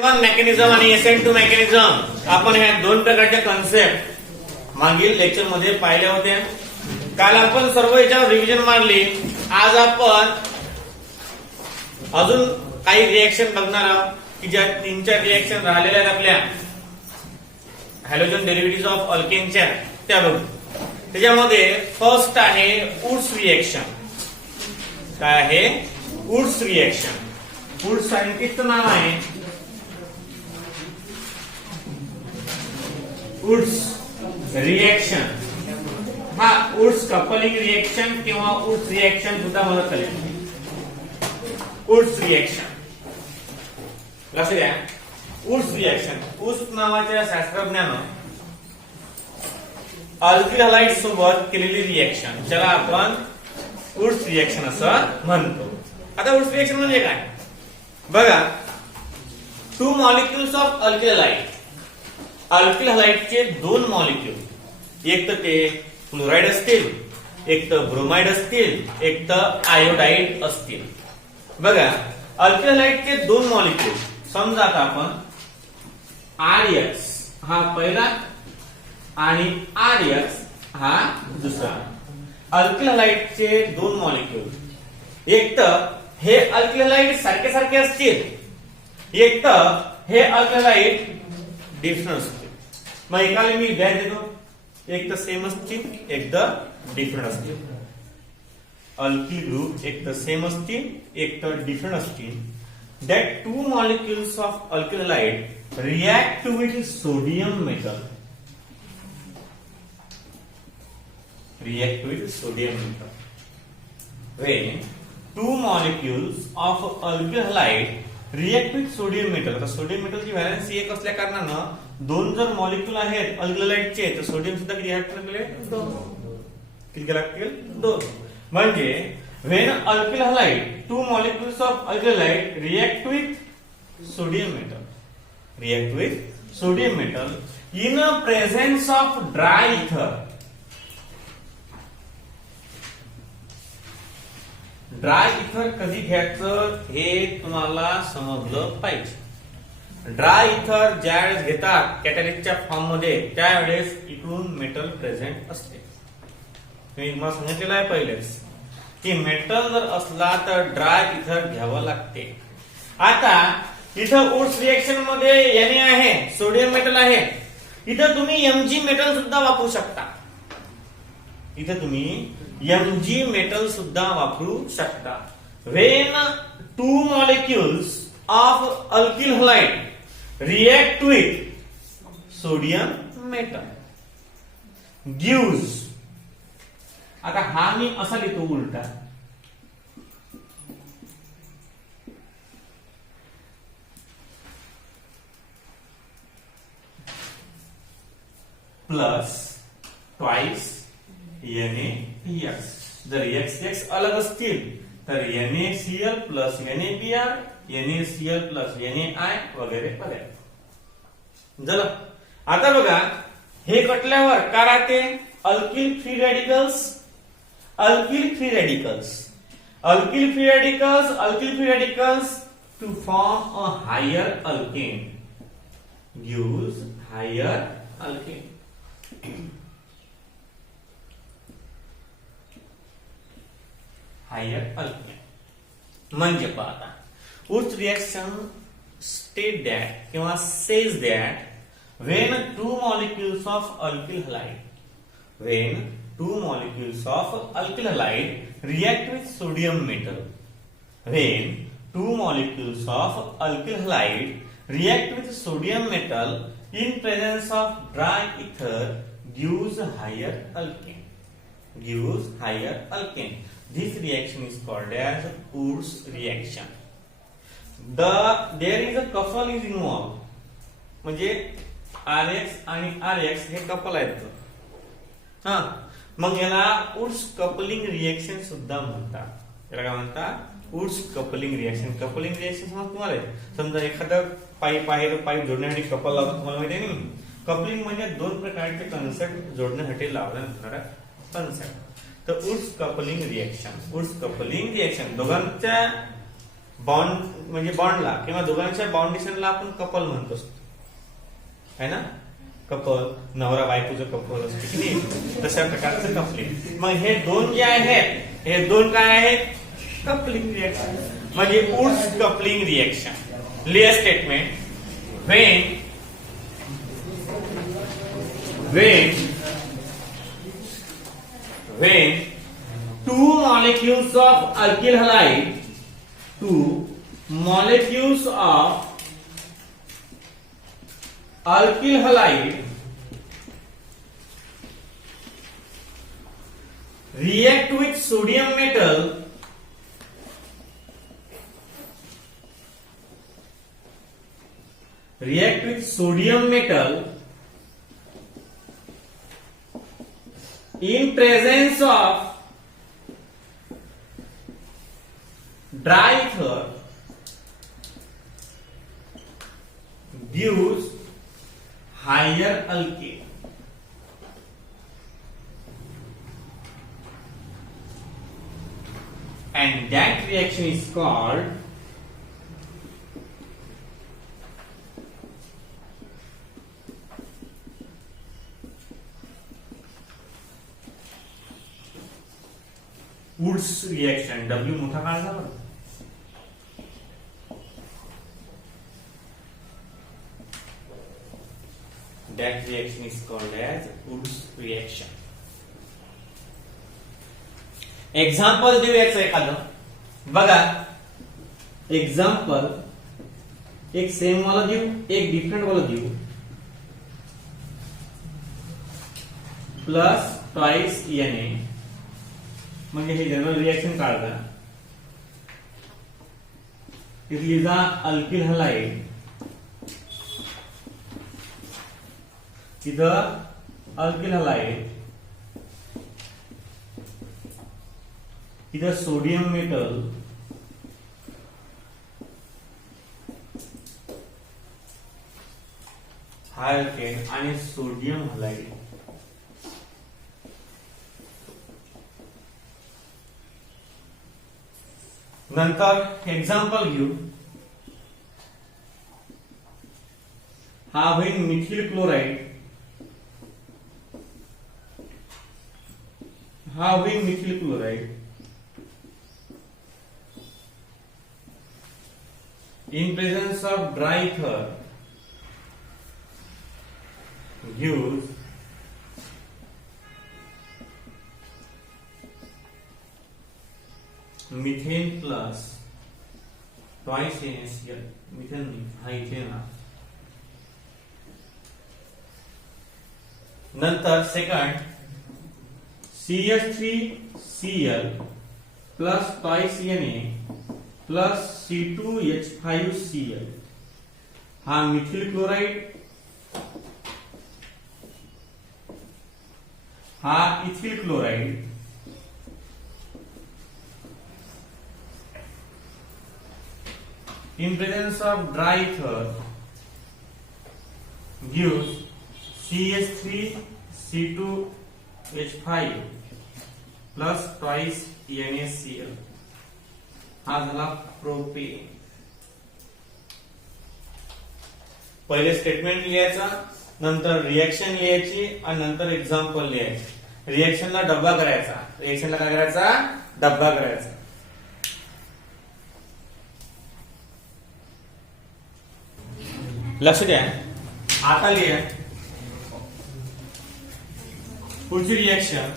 Mechanism आणि SN2 mechanism आपण ह्या दोन प्रकारच्या कन्सेप्ट मागील लेक्चर मध्ये पाहिल्या होत्या. काल आपण सर्व याच्यावर रिव्हिजन मारली. आज आपण अजून काही रिएक्शन बघणार आहोत की ज्या 3-4 रिएक्शन राहिलेल्या आहेत आपल्या हॅलोजन डेरिव्हेटिव्ह ऑफ अल्केनच्या, त्या बघू. त्याच्यामध्ये फर्स्ट आहे वुड्स रिएक्शन. काय आहे? Wurtz reaction. वुड्स सायंटिस्टचं नाव आहे वुड्स रिएक्शन. हा वुड्स कपलिंग रिएक्शन किंवा वुड्स रिएक्शन सुद्धा म्हणत आले. वुड्स रिएक्शन लक्षात घ्या. वुड्स रिएक्शन, वुड्स नावाच्या शास्त्रज्ञानं अल्किल हलाइड सोबत केलेली रिएक्शन, ज्याला आपण वुड्स रिएक्शन असं म्हणतो. आता वुड्स रिएक्शन म्हणजे काय बघा. 2 molecules of alkyl halide. Alkyl हलाइडचे 2 मॉलिक्युल, एक तर ते क्लोराइड असतील, एक तर ब्रोमाइड असतील, एक तर आयोडाइड असतील. बघा अल्किल हलाइडचे 2 मॉलिक्युल, समजा आता आपण RX हा पहिला आणि RX हा दुसरा. अल्किल हलाइडचे 2 मॉलिक्युल, एक तर हे अल्किल हलाइड सारखे सारखे असतील, एक तर हे अल्किल हलाइड डिफरंट असतील. मग एकाला मी गॅस देतो, एक तर सेम असतील, एक तर डिफरंट असतील. अल्किल ग्रुप एक तर सेम असतील, एक तर डिफरंट असतील. That 2 molecules of alkyl halide react with sodium metal. React with sodium metal. When 2 molecules of alkyl halide react with sodium metal. आता सोडियम मेटलची व्हॅलेन्सी 1 असल्या कारणानं 2 जर मॉलिक्युल आहेत अल्किल हलाइडचे तर सोडियम सुद्धा किती रिएक्ट करेल? 2. किती लागतील? 2. म्हणजे when alkyl halide 2 molecules of alkyl halide react with sodium metal in a presence of dry ether. Dry इथर कधी घ्यायचं हे तुम्हाला समजलं पाहिजे. ड्राय इथर ज्यावेळेस घेतात कॅटलिस्टच्या फॉर्म मध्ये त्यावेळेस इकडून मेटल प्रेझेंट असते. मी तुम्हाला सांगितलेलं आहे पहिलेच की मेटल जर असला तर ड्राय इथर घ्यावं लागते. आता इथं वुड्स रिएक्शन मध्ये Na आहे, सोडियम मेटल आहे. इथं तुम्ही Mg मेटल सुद्धा वापरू शकता. इथं तुम्ही Mg मेटल सुद्धा वापरू शकता. When 2 molecules of alkyl halide react with sodium metal gives. आता हा मी असा लिहितो उलटा. Plus twice NaX. जर X अलग असतील तर NaCl plus NaBr, NaCl plus NaI वगैरे वगैरे. झालं. आता बघा हे कटल्यावर काय राहते? Alkyl free radicals. Alkyl free radicals to form a higher alkane gives higher alkane. Higher alkane म्हणजे पाहता वुड्स रिएक्शन स्टेट दॅट किंवा says that when 2 molecules of alkyl halide react with sodium metal. When 2 molecules of alkyl halide react with sodium metal in presence of dry ether gives higher alkane. This reaction is called as Wurtz reaction. There is a couple is involved. म्हणजे RX आणि RX हे couple आहेत. हा मग याला woods coupling reaction सुद्धा म्हणतात. याला काय म्हणतात? Wurtz coupling reaction. Coupling reaction समज तुम्हाला समजा एखादा पाईप आहे, पाईप जोडण्यासाठी कपल लावतात, तुम्हाला माहिती आहे ना. कपलिंग म्हणजे 2 प्रकारचे कन्सेप्ट जोडण्यासाठी लावण्यात कन्सेप्ट. तर वुड्स कपलिंग रिएक्शन दोघांच्या बॉन्ड म्हणजे बॉन्डला किंवा दोघांच्या बाउंडेशनला आपण कपल म्हणतो है ना. कपल, नवरा बायकोचं कपल असते की नाही, तशा प्रकारचं कपलिंग. मग हे दोन जे आहेत, हे दोन काय आहेत, कपलिंग रिएक्शन म्हणजे वुड्स कपलिंग रिएक्शन. लिहा statement. when two molecules of alkyl halide react with sodium metal in presence of dry ether gives higher alkane. And that reaction is called Wurtz reaction. W मोठा काढला बरं. That reaction is called as Woods reaction. Example देऊ याचं एखादं. बघा example, एक same वाला देऊ, एक डिफरंट वाला देऊ. प्लस ट्वाइस Na म्हणजे हे जनरल रिएक्शन काढलं. इथली जा अल्किल हलाइड, इथं अल्किल हलाइड, इथं सोडियम मेटल, हा अल्केन आणि सोडियम हलाइड. नंतर एक्झाम्पल घेऊ. हा होईल मिथिल क्लोराइड, हा होईल methyl chloride. In presence of dry ether gives methane plus twice NaCl. Methane हा इथे ना. नंतर second CH3Cl plus twice Na plus C2H5Cl. हा मिथिल क्लोराइड, हा ethyl chloride. In presence of dry ether gives CH3C2H5 plus twice NaCl. हा झाला propane. पहिले statement लिहायचा, नंतर रिएक्शन लिहायची आणि नंतर एक्झाम्पल लिहायचे. रिएक्शनला डब्बा करायचा. रिएक्शनला काय करायचा, डब्बा करायचा. लक्ष द्या. आता लिहा पुढची रिएक्शन.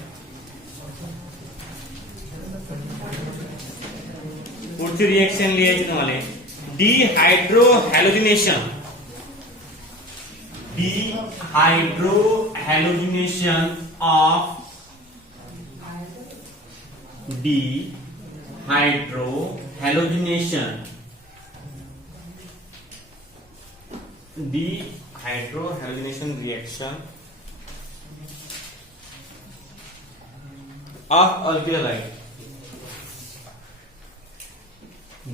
पुढची रिएक्शन लिहायची तुम्हाला dehydrohalogenation. Dehydrohalogenation of dehydrohalogenation reaction of alkaloid.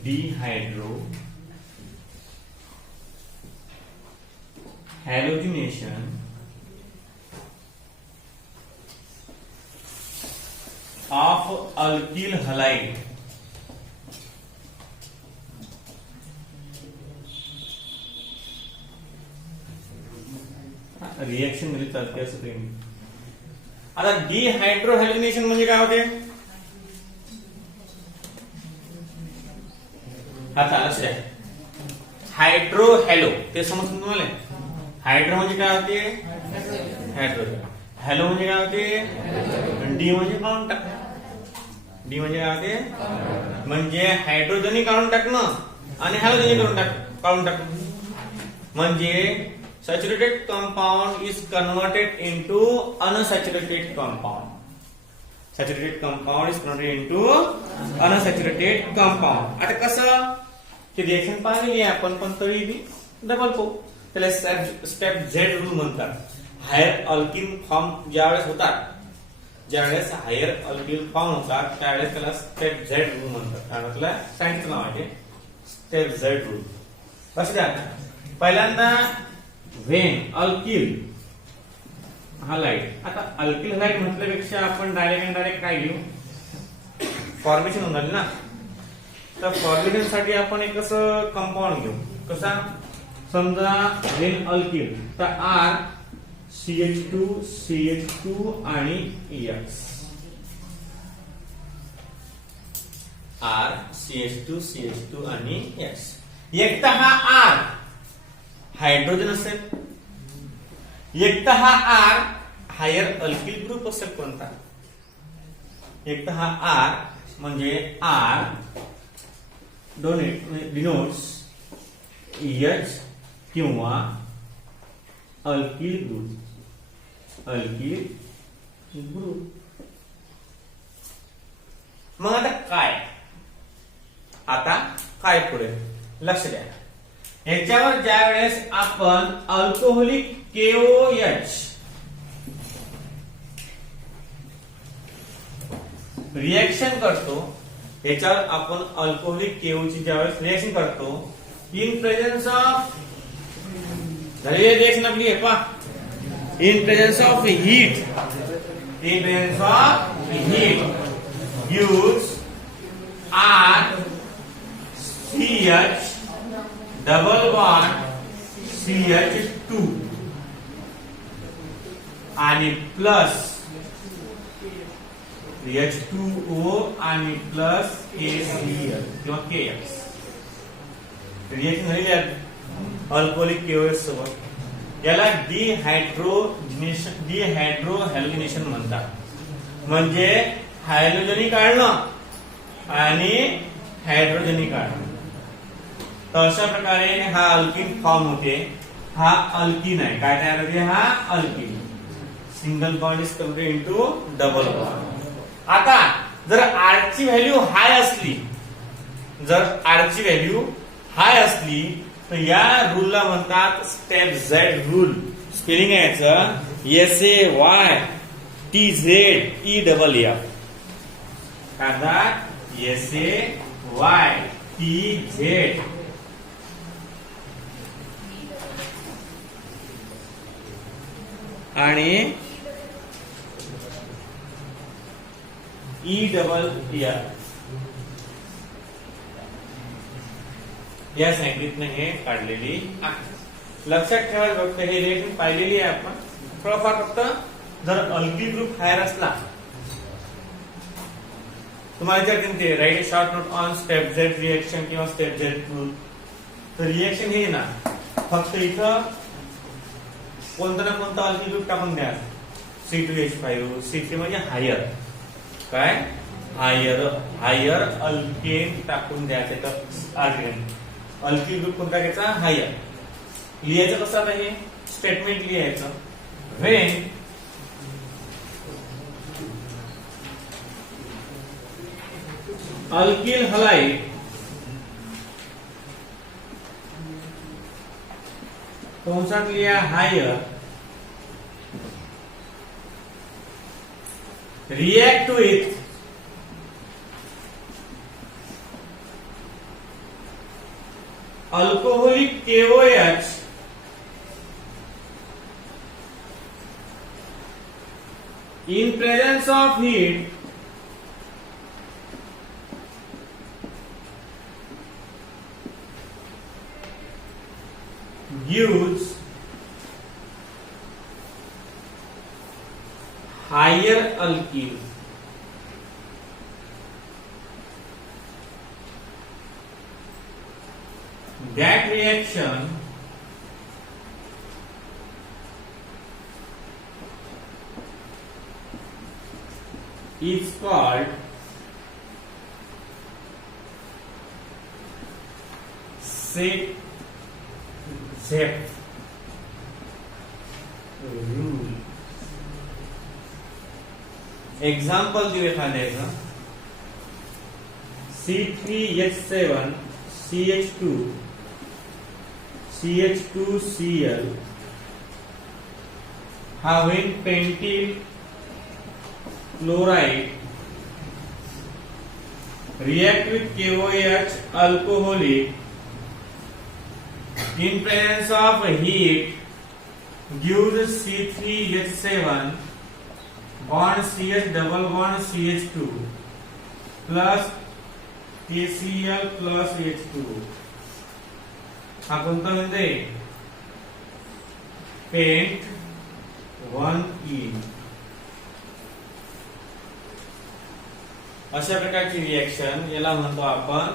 Dehydrohalogenation of alkyl halide reaction दिली चालते असं काही नाही. आता डिहायड्रोहॅलोजिनेशन म्हणजे काय होते? आता लक्ष द्या. हायड्रो हॅलो ते समजून तुम्हाला. हायड्रो म्हणजे काय होते? हायड्रोजन. हॅलो म्हणजे काय होते? डी म्हणजे काढून टाक. डी म्हणजे काय होते? म्हणजे हायड्रोजन काढून टाकणं आणि हॅलोजन काढून टाकणं. म्हणजे saturated compound is converted into unsaturated compound. Saturated compound is converted into unsaturated compound. आता कसं ते रिएक्शन पाहिलेली आहे आपण, पण तरी डबल पाहू. त्याला स्टेप झेड रूल म्हणतात. हायर अल्किन फॉर्म ज्यावेळेस होतात, ज्यावेळेस हायर अल्किन फॉर्म होतात त्यावेळेस त्याला स्टेप झेड रूल म्हणतात. काय म्हटलं? सायन्सचं नाव आहे स्टेप झेड रूल. कसं द्या. पहिल्यांदा व्हेन अल्किल हलाइड. आता अल्किल हलाइड म्हटल्यापेक्षा आपण डायरेक्ट काय घेऊ? फॉर्मेशन होऊन झाली ना. तर फॉर्मेशन साठी आपण एक कसं कंपाऊंड घेऊ. कसा? समजा व्हेन अल्किल तर आर CH2 आणि X. R CH2 आणि X. एक तर हा R हायड्रोजन असेल, एक तर हा R हायर अल्किल ग्रुप असेल कोणता. एक तर हा R म्हणजे R डिनोट्स H किंवा अल्किल ग्रुप. Alkyl group. मग आता काय पुढे लक्ष द्या. याच्यावर ज्या वेळेस आपण अल्कोहोलिक KOH रिएक्शन करतो, याच्यावर आपण अल्कोहोलिक KO ची ज्यावेळेस रिएक्शन करतो इन प्रेझेन्स ऑफ झालेली रिएक्शन आपली आहे पहा. In presence of heat, gives RCH double bond CH2 आणि प्लस H2O आणि प्लस KCl किंवा KX. रिएक्शन झालेली आहे अल्कोहोलिक KOH सोबत. याला डिहायड्रोहॅलोजिनेशन म्हणतात. म्हणजे हायड्रोजनी काढणं आणि हायड्रोजनी काढणं. तर अशा प्रकारे हा अल्किन फॉर्म होते. हा अल्किन आहे. काय तयार होते? हा alkene. Single bond is converted into double bond. आता जर R ची व्हॅल्यू हाय असली, तर या रूलला म्हणतात स्टेप झेड रूल. स्पेलिंग आहे याचं SAYTZEFF. काय SAYTZ आणि EFF. या सायंटिस्टने हे काढलेली आहे. लक्षात ठेवा फक्त हे रिएक्शन पाहिलेली आहे आपण. थोडंफार फक्त जर अल्किल ग्रुप हायर असला, तुम्हाला विचारतील ते right a short note on step Z reaction किंवा स्टेप झेड रूल. तर रिएक्शन हे ना फक्त इथं कोणता ना कोणता अल्किल ग्रुप टाकून द्या. C2H5 C3 म्हणजे हायर. काय हायर अल्केन टाकून द्यायचं. तर आर्गिन अल्किल ग्रुप कोणता घ्यायचा? हायर. लिहायचं कसं? आता हे स्टेटमेंट लिहायचं. व्हेन अल्किल हलाइड कंसात लिहा higher react with alcoholic KOH in presence of heat gives higher alkyl. That reaction is called ZEP rule. Example दिवे एखाद्याचं C3H7 CH2 CH2Cl having pentyl chloride react with KOH alcoholic in presence of heat gives C3H7 bond CH double bond CH2 plus KCl plus H2. हा कोणता म्हणजे paint 1E. अशा प्रकारची reaction याला म्हणतो आपण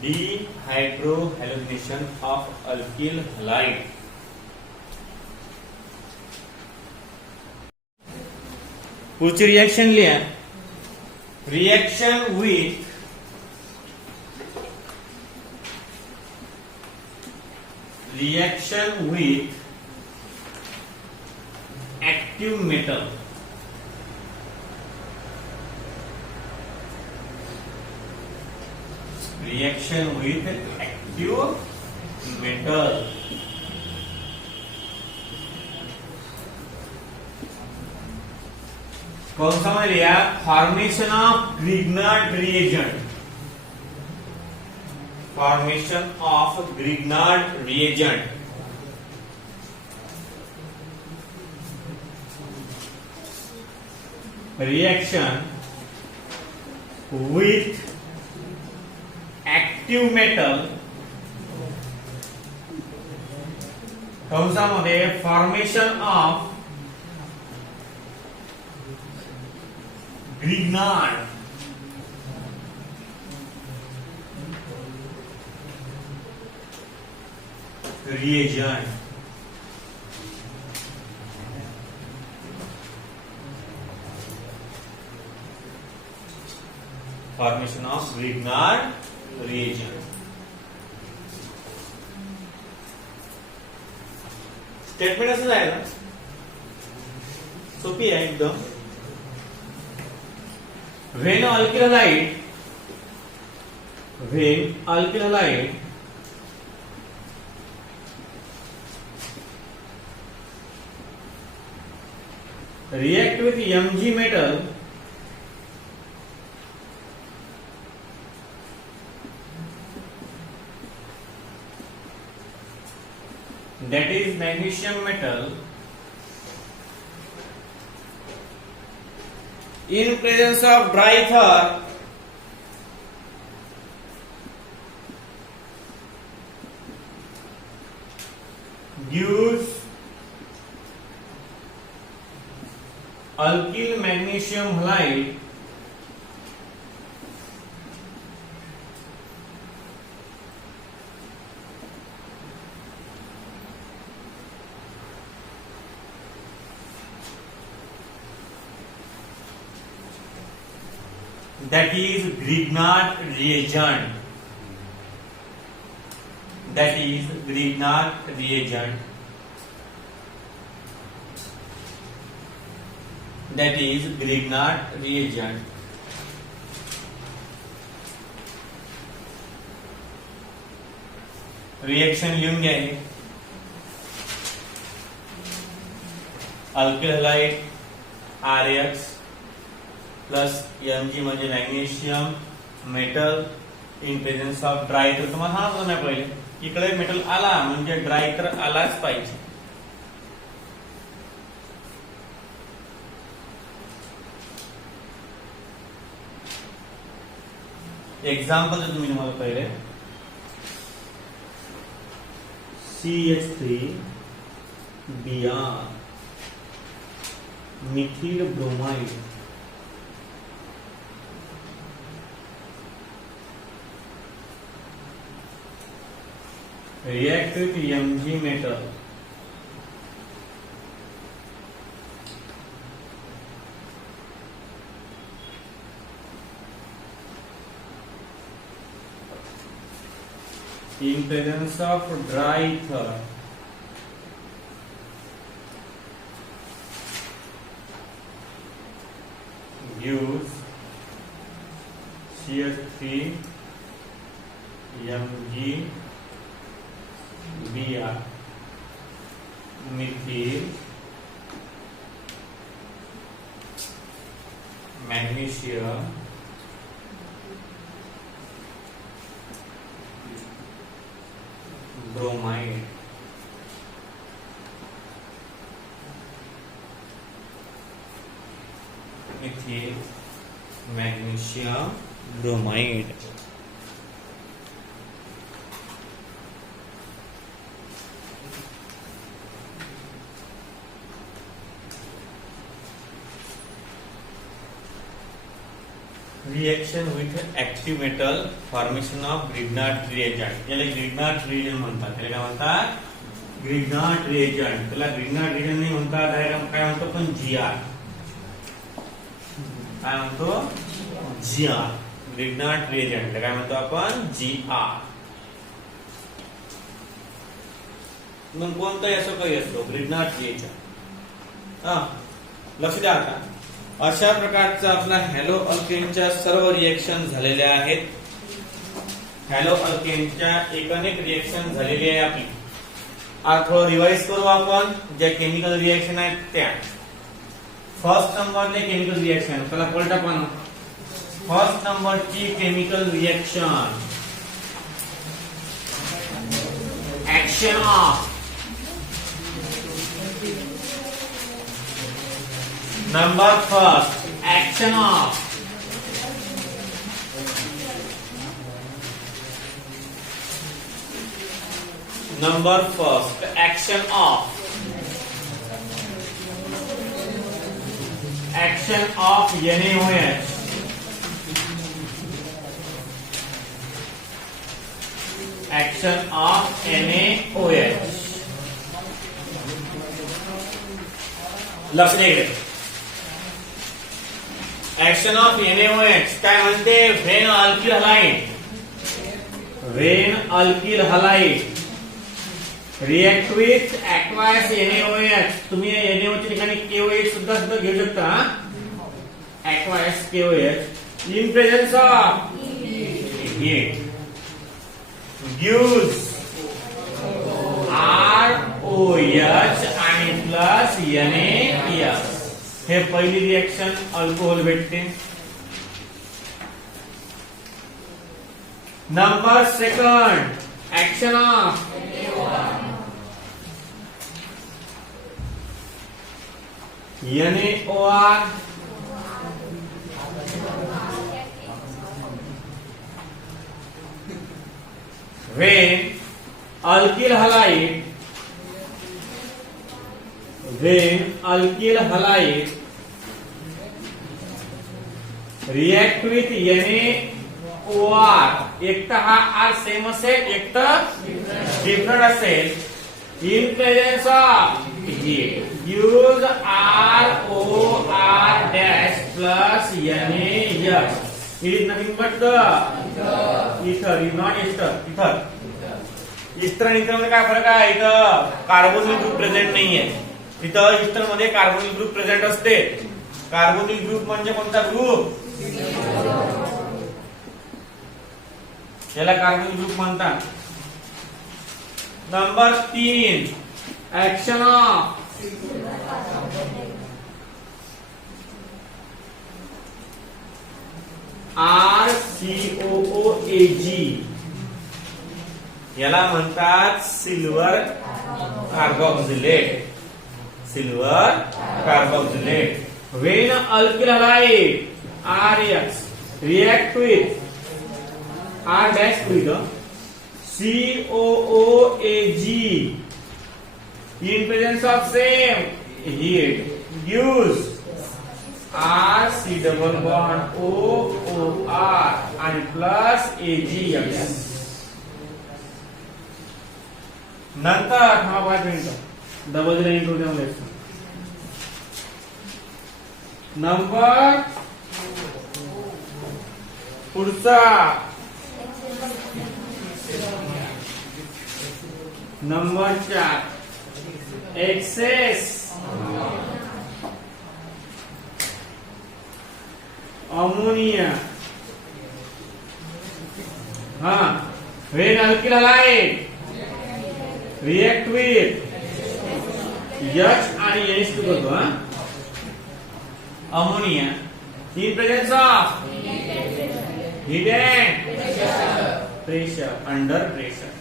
डिहायड्रोहॅलोजिनेशन ऑफ अल्किल हलाइड. पुढची reaction लिहा. Reaction with active metal. Reaction with active metal. कौन सा में लिया? Formation of Grignard reagent. Formation of Grignard reagent. Reaction with active metal. कौन सा मध्ये? Formation of Grignard reagent. Formation of Grignard reagent. Statement असं आहे ना, सोपी आहे एकदम. when alkyl halide react with Mg metal, that is magnesium metal, in presence of dry ether gives alkyl magnesium halide that is Grignard reagent. That is Grignard reagent. That is Grignard reagent. Reaction लिहून घ्या. Alkyl halide RX plus Mg म्हणजे magnesium metal in presence of dry. तर तुम्हाला सांगितलं नाही पहिले इकडे metal आला म्हणजे ड्राय तर आलाच पाहिजे. एग्जाम्पल जर तुम्ही मला पहिले CH3 Br methyl bromide, react with Mg metal, in presence of dry ether, gives CH3 Mg Br, methyl magnesium bromide, methyl magnesium bromide. Reaction with active metal, formation of Grignard reagent. याला Grignard reagent म्हणतात. त्याला काय म्हणतात? Grignard reagent. त्याला Grignard reagent नाही म्हणतात, direct काय म्हणतो पण GR. काय म्हणतो? GR. Grignard reagent. काय म्हणतो आपण? GR. मग कोणताही असो काही असो Grignard reagent. लक्ष द्या आता. अशा प्रकारचा आपला हॅलो अल्केनच्या सर्व रिएक्शन झालेल्या आहेत. हॅलो अल्केनच्या अनेक रिएक्शन झालेली आहे आपली. आज थोडं रिवाइज करू आपण ज्या केमिकल रिएक्शन आहेत त्या. फर्स्ट नंबरले केमिकल रिएक्शन त्याला पलटा पण. फर्स्ट नंबरची chemical reaction action of number first, action of number first, action of NaOH. Action of NaOH. लक्ष द्या. Action of NaOH काय म्हणते? When alkyl halide. When alkyl halide react with aqueous NaOH. तुम्ही NaOH च्या ठिकाणी KOH सुद्धा घेऊ शकता. aqueous KOH in presence of heat gives ROH आणि प्लस NaS. हे पहिली रिएक्शन अल्कोहोल भेटते. Number second, action of NaOR when alkyl halide react with NaOR. एक तर हा R सेम असेल, एक तर डिफरंट असेल. in presence of heat use ROR dash plus NaS. It is nothing but the ether, is not ester. ether. Easter आणि इथर मध्ये काय फरक आहे? इथं कार्बोनिल ग्रुप प्रेझेंट नाहीये. इथं ईस्टर मध्ये कार्बोनिल ग्रुप प्रेझेंट असते. कार्बोनिल ग्रुप म्हणजे कोणता ग्रुप? याला कार्बोनिल ग्रुप म्हणतात. Number 3, action of RCOOAG. याला म्हणतात silver carboxylate. Silver carboxylate. When alkyl halide RX react with R dash with COOAG in presence of same heat use RC double bond OOR आणि plus AgX. नंतर हा 5 minute double line करून द्यायचं. Number पुढचा number 4 excess ammonia. when alkyl halide react with H आणि NH2 करतो ammonia in presence of heat and pressure under pressure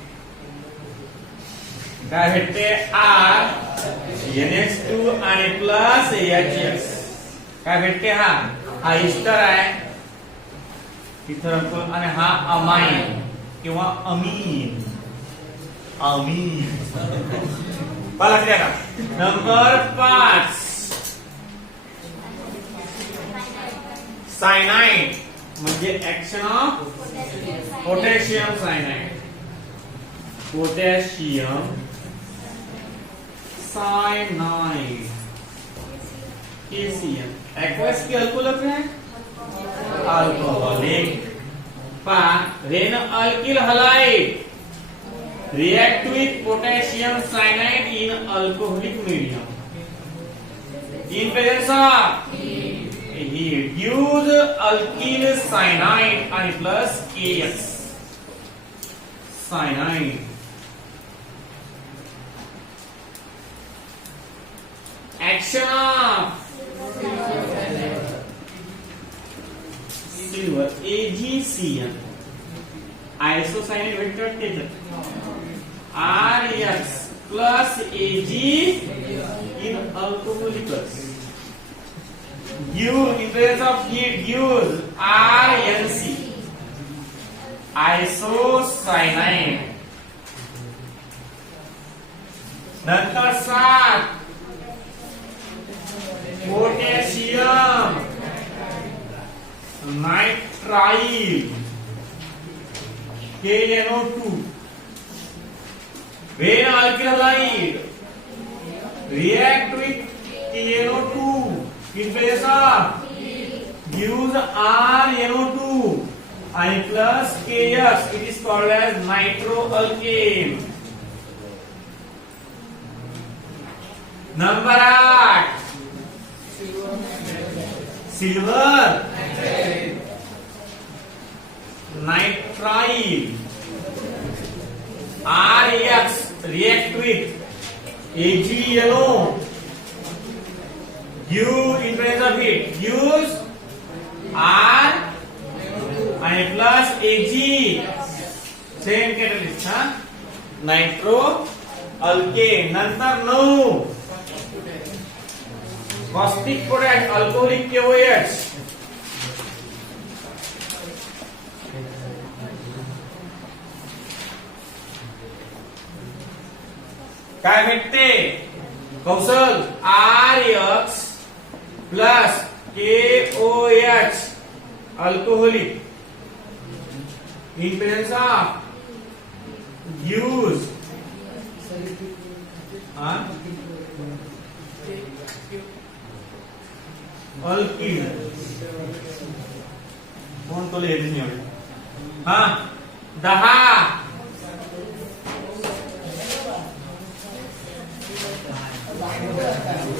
काय भेटते R NH2 आणि प्लस HX. काय भेटते हा इस्टर आहे इथं आणि हा अमाइन किंवा अमीन पाला का. नंबर 5 सायनाइड म्हणजे action of potassium cyanide. Potassium cyanide KCl aqueous की अल्कोहलिक है alcoholic. when alkyl halide react with potassium cyanide in alcoholic medium in presence of heat use alkyl cyanide and plus KX cyanide. Action of silver AgCl isocyanate vector त्याच्यात RX plus Ag in alcoholicus. Use in presence of heat use RNC isocyanate. नंतर 7 potassium nitrile KNO2. when alkyl halide react with KNO2 in presence of use RNO2 and plus KX, it is called as nitroalkane. Number 8 silver nitrile RX react with AgNO U in presence of heat use R and plus Ag same catalyst nitroalkane. नंतर 9 caustic potash alcoholic KOH. काय भेटते कौशल RX plus KOH alcoholic in presence of use alkyl कोण तो लिहायचं नाही एवढं 10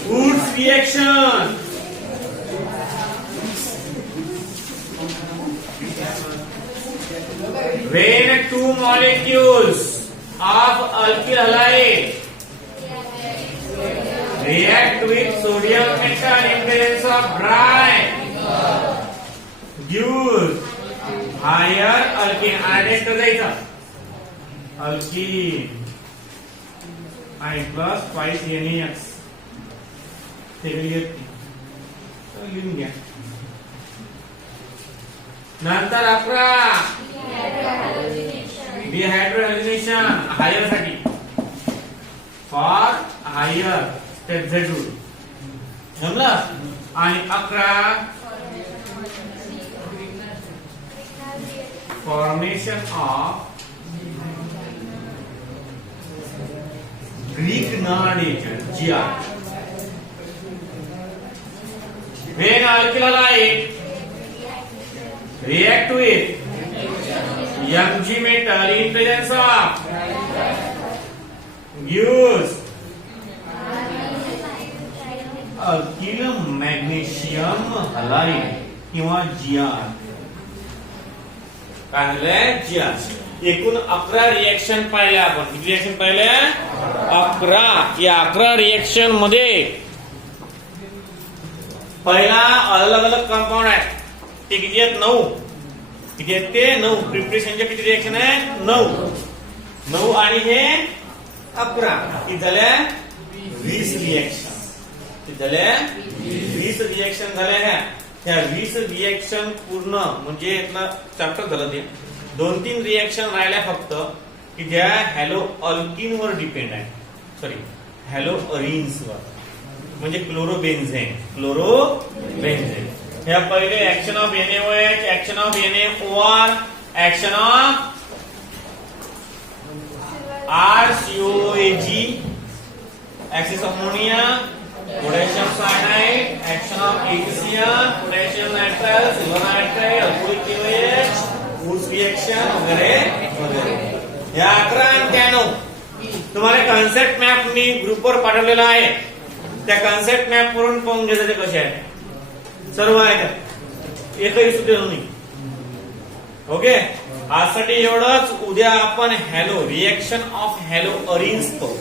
Woods reaction when 2 molecules of alkyl halide react with sodium metal in presence of dry use higher alkene आदेश करायचा alkene I plus 5 NaX लिहून घ्या. नंतर 11 डिहायड्रोजनेशन हायर साठी for higher step Z rule जमलं. आणि 11 formation of Greek non-agent GR. When alkyl halide react with Mg metal in presence of gives alkyl magnesium halide किंवा GR. काय झालंय GR. एकूण 11 रिएक्शन पाहिल्या आपण. किती रिएक्शन पाहिल्या? 11. या 11 रिएक्शन मध्ये पहिला अलग अलग कंपाऊंड आहे ते किती आहेत? 9. किती आहेत ते? 9. प्रिपरेशनचे किती रिएक्शन आहे? 9 आणि हे 11. किती झाल्या? 20 रिएक्शन. किती झाल्या? 20 रिएक्शन झाल्या ह्या. त्या 20 रिएक्शन पूर्ण म्हणजे इथला चॅप्टर झालं ते. 2-3 रिएक्शन राहिल्या फक्त की ज्या हॅलो अल्किन वर डिपेंड आहे. सॉरी हॅलो अरिन्स वर म्हणजे क्लोरोबेन्झेन. ह्या पहिले action of NaOH, action of NaOR, action of RCOAG, axis ammonia, potassium cyanide, action of AgCl, potassium nitrile, silver nitride, alcoholic OH, Wurtz reaction वगैरे. या 11 आणि त्या 9 तुम्हाला कन्सेप्ट मॅप मी ग्रुपवर पाठवलेला आहे. त्या कन्सेप्ट मॅप वरून पाहून घ्यायचं ते कसे आहे. सर्व आहे का? एकही सुद्धा नाही. ओके. आजसाठी एवढंच. उद्या आपण hello reaction of hello arenes पाहू.